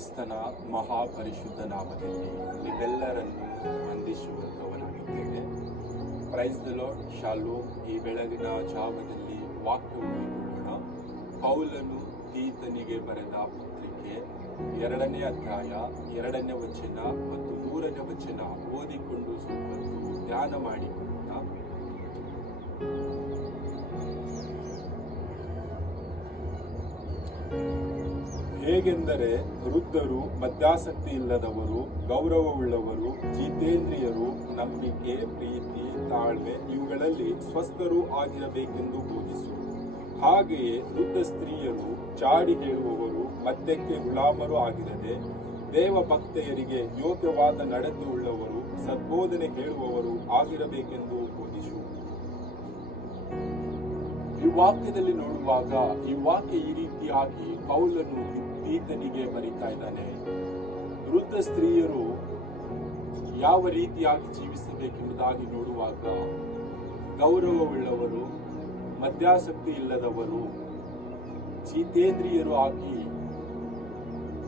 ಕ್ರಿಸ್ತನ ಮಹಾಪರಿಶುದ್ಧ ನಾಮದಲ್ಲಿ ನಿಮ್ಮೆಲ್ಲರನ್ನು ವಂದಿಸುವಂತವನಾಗಿದ್ದೇನೆ. ಪ್ರೈಸ್ ದ ಲಾರ್ಡ್ ಶಾಲು ಈ ಬೆಳಗಿನ ಜಾವದಲ್ಲಿ ವಾಕ್ಯವನ್ನು ಪೌಲನು ತೀತನಿಗೆ ಬರೆದ ಪತ್ರಿಕೆ ಎರಡನೇ ಅಧ್ಯಾಯ ಎರಡನೇ ವಚನ ಮತ್ತು ಮೂರನೇ ವಚನ ಓದಿಕೊಂಡು ಸ್ವಲ್ಪ ಧ್ಯಾನ ಮಾಡಿಕೊಳ್ಳೋಣ ಹೇಗೆಂದರೆ ವೃದ್ಧರು ಮದ್ಯಾಸಕ್ತಿ ಇಲ್ಲದವರು ಗೌರವವುಳ್ಳವರು, ಜಿತೇಂದ್ರಿಯರು, ನಂಬಿಕೆ, ಪ್ರೀತಿ, ತಾಳ್ಮೆ ಇವುಗಳಲ್ಲಿ ಸ್ವಸ್ಥರು ಆಗಿರಬೇಕೆಂದು ಬೋಧಿಸು. ಹಾಗೆಯೇ ವೃದ್ಧ ಸ್ತ್ರೀಯರು ಚಾಡಿ ಹೇಳುವವರು, ಮದ್ಯಕ್ಕೆ ಗುಲಾಮರು ಆಗಿರದೆ ದೇವ ಭಕ್ತೆಯರಿಗೆ ಯೋಗ್ಯವಾದ ನಡತೆ ಉಳ್ಳವರು, ಸದ್ಬೋಧನೆ ಹೇಳುವವರು ಆಗಿರಬೇಕೆಂದು ಬೋಧಿಸು. ಈ ವಾಕ್ಯದಲ್ಲಿ ನೋಡುವಾಗ ಈ ವಾಕ್ಯ ಈ ರೀತಿಯಾಗಿ ಪೌಲನು ಈತನಿಗೆ ಬರಿತಾ ಇದ್ದಾನೆ. ವೃದ್ಧ ಸ್ತ್ರೀಯರು ಯಾವ ರೀತಿಯಾಗಿ ಜೀವಿಸಬೇಕೆಂಬುದಾಗಿ ನೋಡುವಾಗ ಗೌರವವುಳ್ಳವರು ಮದ್ಯಾಸಕ್ತಿ ಇಲ್ಲದವರು ಜಿತೇಂದ್ರಿಯರು ಆಗಿ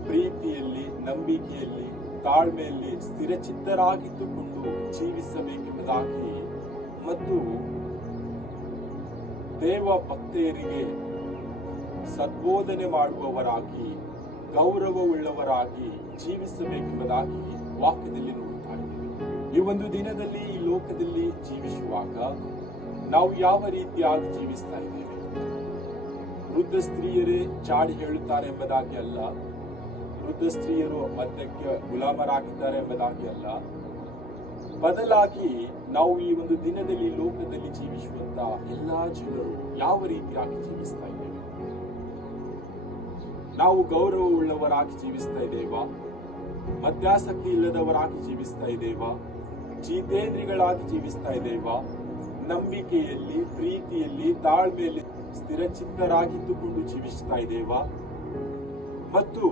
ಪ್ರೀತಿಯಲ್ಲಿ, ನಂಬಿಕೆಯಲ್ಲಿ, ತಾಳ್ಮೆಯಲ್ಲಿ ಸ್ಥಿರಚಿತ್ತರಾಗಿದ್ದುಕೊಂಡು ಜೀವಿಸಬೇಕೆಂಬುದಾಗಿ ಮತ್ತು ದೇವ ಭಕ್ತೆಯರಿಗೆ ಸದ್ಬೋಧನೆ ಮಾಡುವವರಾಗಿ ಗೌರವವುಳ್ಳವರಾಗಿ ಜೀವಿಸಬೇಕೆಂಬುದಾಗಿ ವಾಕ್ಯದಲ್ಲಿ ನೋಡುತ್ತಾ ಇದ್ದೇವೆ. ಈ ಒಂದು ದಿನದಲ್ಲಿ ಈ ಲೋಕದಲ್ಲಿ ಜೀವಿಸುವಾಗ ನಾವು ಯಾವ ರೀತಿಯಾಗಿ ಜೀವಿಸ್ತಾ ಇದ್ದೇವೆ? ವೃದ್ಧ ಸ್ತ್ರೀಯರೇ ಚಾಡಿ ಹೇಳುತ್ತಾರೆ ಎಂಬುದಾಗಿ ಅಲ್ಲ. ವೃದ್ಧ ಸ್ತ್ರೀಯರು ಮದ್ಯಕ್ಕೆ ಗುಲಾಮರಾಗಿದ್ದಾರೆ ಎಂಬುದಾಗಿ ಅಲ್ಲ. ಬದಲಾಗಿ ನಾವು ಈ ಒಂದು ದಿನದಲ್ಲಿ ಲೋಕದಲ್ಲಿ ಜೀವಿಸುವಂತ ಎಲ್ಲಾ ಜನರು ಯಾವ ರೀತಿಯಾಗಿ ಜೀವಿಸ್ತಾ ಇದ್ದೇವೆ? ನಾವು ಗೌರವವುಳ್ಳವರಾಗಿ ಜೀವಿಸ್ತಾ ಇದ್ದೇವಾ? ಮದ್ಯಾಸಕ್ತಿ ಇಲ್ಲದವರಾಗಿ ಜೀವಿಸ್ತಾ ಇದ್ದೇವಾ? ಜಿತೇಂದ್ರಿಗಳಾಗಿ ಜೀವಿಸ್ತಾ ಇದ್ದೇವಾ? ನಂಬಿಕೆಯಲ್ಲಿ, ಪ್ರೀತಿಯಲ್ಲಿ, ತಾಳ್ಮೆಯಲ್ಲಿ ಸ್ಥಿರಚಿತ್ತರಾಗಿದ್ದುಕೊಂಡು ಜೀವಿಸ್ತಾ ಇದ್ದೇವಾ? ಮತ್ತು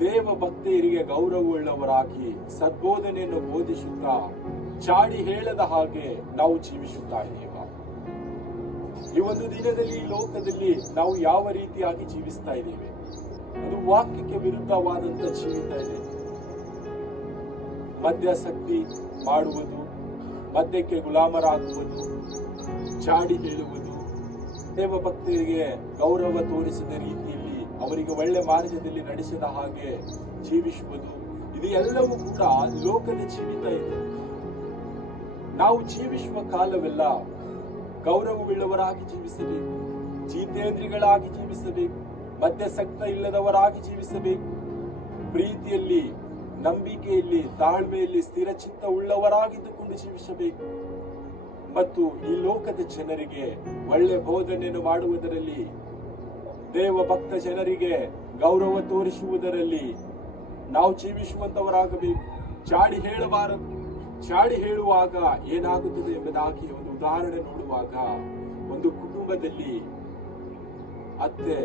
ದೇವ ಭಕ್ತೆಯರಿಗೆ ಗೌರವವುಳ್ಳವರಾಗಿ ಸದ್ಬೋಧನೆಯನ್ನು ಬೋಧಿಸುತ್ತಾ ಚಾಡಿ ಹೇಳದ ಹಾಗೆ ನಾವು ಜೀವಿಸುತ್ತಾ ಇದ್ದೇವಾ? ಈ ಒಂದು ದಿನದಲ್ಲಿ ಈ ಲೋಕದಲ್ಲಿ ನಾವು ಯಾವ ರೀತಿಯಾಗಿ ಜೀವಿಸ್ತಾ ಇದ್ದೇವೆ? ಅದು ವಾಕ್ಯಕ್ಕೆ ವಿರುದ್ಧವಾದಂತ ಜೀವಿತ ಇದೆ. ಮದ್ಯಾಸಕ್ತಿ ಮಾಡುವುದು, ಮದ್ಯಕ್ಕೆ ಗುಲಾಮರಾಗುವುದು ಚಾಡಿ ಹೇಳುವುದು ದೇವ ಭಕ್ತರಿಗೆ ಗೌರವ ತೋರಿಸಿದ ರೀತಿಯಲ್ಲಿ ಅವರಿಗೆ ಒಳ್ಳೆ ಮಾರ್ಗದಲ್ಲಿ ನಡೆಸಿದ ಹಾಗೆ ಜೀವಿಸುವುದು ಇದು ಎಲ್ಲವೂ ಕೂಡ ಲೋಕದ ಜೀವಿತ ಇದೆ. ನಾವು ಜೀವಿಸುವ ಕಾಲವೆಲ್ಲ ಗೌರವವುಳ್ಳವರಾಗಿ ಜೀವಿಸಬೇಕು, ಜಿತೇಂದ್ರಿಗಳಾಗಿ ಜೀವಿಸಬೇಕು, ಮದ್ಯಸಕ್ತ ಇಲ್ಲದವರಾಗಿ ಜೀವಿಸಬೇಕು. ಪ್ರೀತಿಯಲ್ಲಿ, ನಂಬಿಕೆಯಲ್ಲಿ, ತಾಳ್ಮೆಯಲ್ಲಿ ಸ್ಥಿರಚಿತ್ತ ಉಳ್ಳವರಾಗಿದ್ದುಕೊಂಡು ಜೀವಿಸಬೇಕು. ಮತ್ತು ಈ ಲೋಕದ ಜನರಿಗೆ ಒಳ್ಳೆ ಬೋಧನೆಯನ್ನು ಮಾಡುವುದರಲ್ಲಿ ದೇವ ಭಕ್ತ ಜನರಿಗೆ ಗೌರವ ತೋರಿಸುವುದರಲ್ಲಿ ನಾವು ಜೀವಿಸುವಂತವರಾಗಬೇಕು. ಚಾಡಿ ಹೇಳಬಾರದು. ಚಾಡಿ ಹೇಳುವಾಗ ಏನಾಗುತ್ತದೆ ಎಂಬುದಾಗಿ ಒಂದು ಉದಾಹರಣೆ ನೋಡುವಾಗ ಒಂದು ಕುಟುಂಬದಲ್ಲಿ ಅತ್ತೆ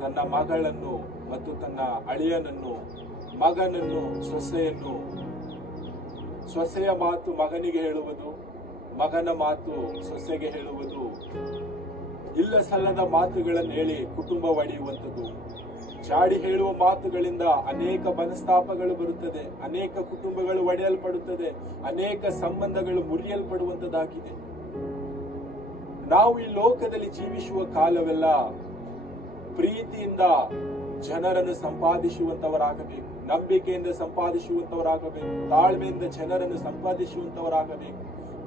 ತನ್ನ ಮಗಳನ್ನು ಮತ್ತು ತನ್ನ ಅಳಿಯನನ್ನು, ಮಗನನ್ನು, ಸೊಸೆಯನ್ನು, ಸೊಸೆಯ ಮಾತು ಮಗನಿಗೆ ಹೇಳುವುದು, ಮಗನ ಮಾತು ಸೊಸೆಗೆ ಹೇಳುವುದು ಇಲ್ಲ ಸಲ್ಲದ ಮಾತುಗಳನ್ನು ಹೇಳಿ ಕುಟುಂಬ ಒಡೆಯುವಂಥದ್ದು. ಚಾಡಿ ಹೇಳುವ ಮಾತುಗಳಿಂದ ಅನೇಕ ಮನಸ್ತಾಪಗಳು ಬರುತ್ತದೆ, ಅನೇಕ ಕುಟುಂಬಗಳು ಒಡೆಯಲ್ಪಡುತ್ತದೆ, ಅನೇಕ ಸಂಬಂಧಗಳು ಮುರಿಯಲ್ಪಡುವಂತದ್ದಾಗಿದೆ ನಾವು ಈ ಲೋಕದಲ್ಲಿ ಜೀವಿಸುವ ಕಾಲವೆಲ್ಲ ಪ್ರೀತಿಯಿಂದ ಜನರನ್ನು ಸಂಪಾದಿಸುವಂತವರಾಗಬೇಕು ನಂಬಿಕೆಯಿಂದ ಸಂಪಾದಿಸುವಂತವರಾಗಬೇಕು ತಾಳ್ಮೆಯಿಂದ ಜನರನ್ನು ಸಂಪಾದಿಸುವಂತವರಾಗಬೇಕು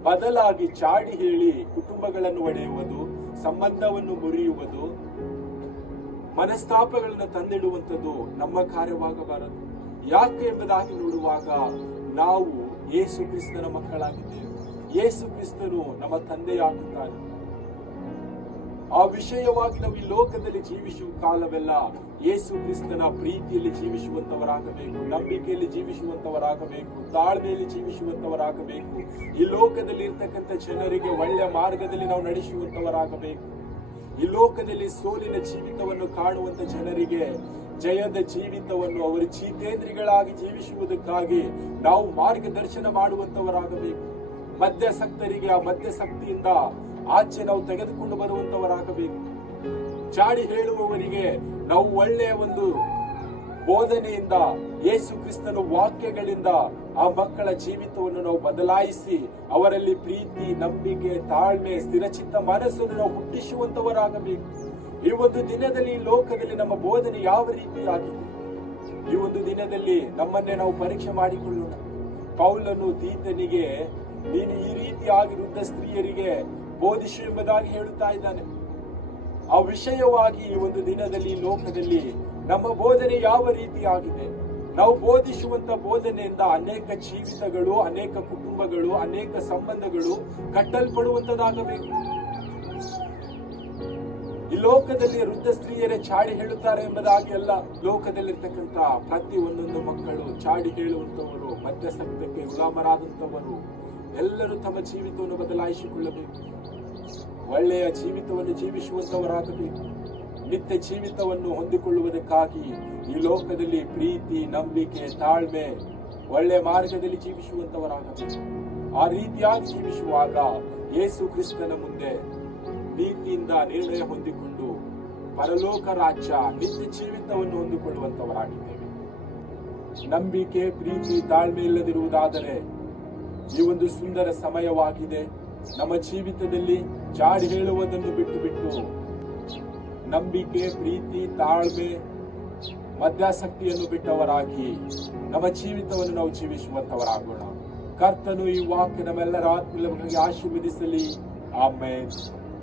ಬದಲಾಗಿ ಚಾಡಿ ಹೇಳಿ ಕುಟುಂಬಗಳನ್ನು ಒಡೆಯುವುದು, ಸಂಬಂಧವನ್ನು ಮುರಿಯುವುದು, ಮನಸ್ತಾಪಗಳನ್ನು ತಂದಿಡುವಂಥದ್ದು ನಮ್ಮ ಕಾರ್ಯವಾಗಬಾರದು. ಯಾಕೆ ಎಂಬುದಾಗಿ ನೋಡುವಾಗ ನಾವು ಯೇಸು ಕ್ರಿಸ್ತನ ಮಕ್ಕಳಾಗಿದ್ದೇವೆ. ಯೇಸು ಕ್ರಿಸ್ತನು ನಮ್ಮ ತಂದೆಯಾಗುತ್ತಾನೆ ಆ ವಿಷಯವಾಗಿ ನಾವು ಈ ಲೋಕದಲ್ಲಿ ಜೀವಿಸುವ ಕಾಲವೆಲ್ಲ ಯೇಸು ಕ್ರಿಸ್ತನ ಪ್ರೀತಿಯಲ್ಲಿ ಜೀವಿಸುವಂತವರಾಗಬೇಕು, ನಂಬಿಕೆಯಲ್ಲಿ ಜೀವಿಸುವಂತವರಾಗಬೇಕು, ತಾಳ್ಮೆಯಲ್ಲಿ ಜೀವಿಸುವಂತವರಾಗಬೇಕು. ಈ ಲೋಕದಲ್ಲಿ ಇರ್ತಕ್ಕಂಥ ಜನರಿಗೆ ಒಳ್ಳೆಯ ಮಾರ್ಗದಲ್ಲಿ ನಾವು ನಡೆಸುವಂತವರಾಗಬೇಕು. ಈ ಲೋಕದಲ್ಲಿ ಸೋಲಿನ ಜೀವಿತವನ್ನು ಕಾಣುವಂತ ಜನರಿಗೆ, ಜಯದ ಜೀವಿತವನ್ನು ಅವರು ಚೀತೇಂದ್ರಿಗಳಾಗಿ ಜೀವಿಸುವುದಕ್ಕಾಗಿ ನಾವು ಮಾರ್ಗದರ್ಶನ ಮಾಡುವಂತವರಾಗಬೇಕು. ಮದ್ಯಸಕ್ತರಿಗೆ ಆ ಮದ್ಯಸಕ್ತಿಯಿಂದ ಆಚೆ ನಾವು ತೆಗೆದುಕೊಂಡು ಬರುವಂತವರಾಗಬೇಕು. ಚಾಡಿ ಹೇಳುವವರಿಗೆ ನಾವು ಒಳ್ಳೆಯ ಒಂದು ಬೋಧನೆಯಿಂದ ಯೇಸು ಕ್ರಿಸ್ತನ ವಾಕ್ಯಗಳಿಂದ ಆ ಮಕ್ಕಳ ಜೀವಿತವನ್ನು ನಾವು ಬದಲಾಯಿಸಿ ಅವರಲ್ಲಿ ಪ್ರೀತಿ, ನಂಬಿಕೆ, ತಾಳ್ಮೆ, ಸ್ಥಿರಚಿತ್ತ ಮನಸ್ಸನ್ನು ನಾವು ಹುಟ್ಟಿಸುವಂತವರಾಗಬೇಕು. ಈ ಒಂದು ದಿನದಲ್ಲಿ ಲೋಕದಲ್ಲಿ ನಮ್ಮ ಬೋಧನೆ ಯಾವ ರೀತಿಯಾಗಿದೆ? ಈ ಒಂದು ದಿನದಲ್ಲಿ ನಮ್ಮನ್ನೇ ನಾವು ಪರೀಕ್ಷೆ ಮಾಡಿಕೊಳ್ಳೋಣ. ಪೌಲನು ತೀತನಿಗೆ, ನೀನು ಈ ರೀತಿಯಾಗಿ ವೃದ್ಧ ಸ್ತ್ರೀಯರಿಗೆ ಬೋಧಿಸು ಎಂಬುದಾಗಿ ಹೇಳುತ್ತಾ ಇದ್ದಾನೆ. ಆ ವಿಷಯವಾಗಿ ಈ ಒಂದು ದಿನದಲ್ಲಿ ಲೋಕದಲ್ಲಿ ನಮ್ಮ ಬೋಧನೆ ಯಾವ ರೀತಿಯಾಗಿದೆ ನಾವು ಬೋಧಿಸುವಂತ ಬೋಧನೆಯಿಂದ ಅನೇಕ ಜೀವಿತಗಳು, ಅನೇಕ ಕುಟುಂಬಗಳು, ಅನೇಕ ಸಂಬಂಧಗಳು ಕಟ್ಟಲ್ಪಡುವಂತದಾಗಬೇಕು. ಈ ಲೋಕದಲ್ಲಿ ವೃದ್ಧ ಸ್ತ್ರೀಯರೇ ಚಾಡಿ ಹೇಳುತ್ತಾರೆ ಎಂಬುದಾಗಿ ಅಲ್ಲ ಲೋಕದಲ್ಲಿರ್ತಕ್ಕಂಥ ಪ್ರತಿ ಒಂದೊಂದು ಮಕ್ಕಳು ಚಾಡಿ ಹೇಳುವಂತವರು ಮಧ್ಯಸ್ಥಕ್ಕೆ ಗುಲಾಮರಾದಂತವರು ಎಲ್ಲರೂ ತಮ್ಮ ಜೀವಿತವನ್ನು ಬದಲಾಯಿಸಿಕೊಳ್ಳಬೇಕು. ಒಳ್ಳೆಯ ಜೀವಿತವನ್ನು ಜೀವಿಸುವಂತವರಾಗಬೇಕು. ನಿತ್ಯ ಜೀವಿತವನ್ನು ಹೊಂದಿಕೊಳ್ಳುವುದಕ್ಕಾಗಿ ಈ ಲೋಕದಲ್ಲಿ ಪ್ರೀತಿ, ನಂಬಿಕೆ, ತಾಳ್ಮೆ ಒಳ್ಳೆಯ ಮಾರ್ಗದಲ್ಲಿ ಜೀವಿಸುವಂತವರಾಗಬೇಕು. ಆ ರೀತಿಯಾಗಿ ಜೀವಿಸುವಾಗ ಯೇಸು ಕ್ರಿಸ್ತನ ಮುಂದೆ ನೀತಿಯಿಂದ ನಿರ್ಣಯ ಹೊಂದಿಕೊಂಡು ಪರಲೋಕ ರಾಜ್ಯ, ನಿತ್ಯ ಜೀವಿತವನ್ನು ಹೊಂದಿಕೊಳ್ಳುವಂತವರಾಗಿದ್ದೇವೆ. ನಂಬಿಕೆ, ಪ್ರೀತಿ, ತಾಳ್ಮೆ ಇಲ್ಲದಿರುವುದಾದರೆ ಈ ಒಂದು ಸುಂದರ ಸಮಯವಾಗಿದೆ. ನಮ್ಮ ಜೀವಿತದಲ್ಲಿ ಚಾಡಿ ಹೇಳುವುದನ್ನು ಬಿಟ್ಟು ಬಿಟ್ಟು ನಂಬಿಕೆ, ಪ್ರೀತಿ, ತಾಳ್ಮೆ, ಮದ್ಯಾಸಕ್ತಿಯನ್ನು ಬಿಟ್ಟವರಾಗಿ ನಮ್ಮ ಜೀವಿತವನ್ನು ನಾವು ಜೀವಿಸುವಂತವರಾಗೋಣ. ಕರ್ತನು ಈ ವಾಕ್ಯ ನಮ್ಮೆಲ್ಲರ ಆತ್ಮೀಯ ಆಶೀರ್ವದಿಸಲಿ. ಆಮೇಲೆ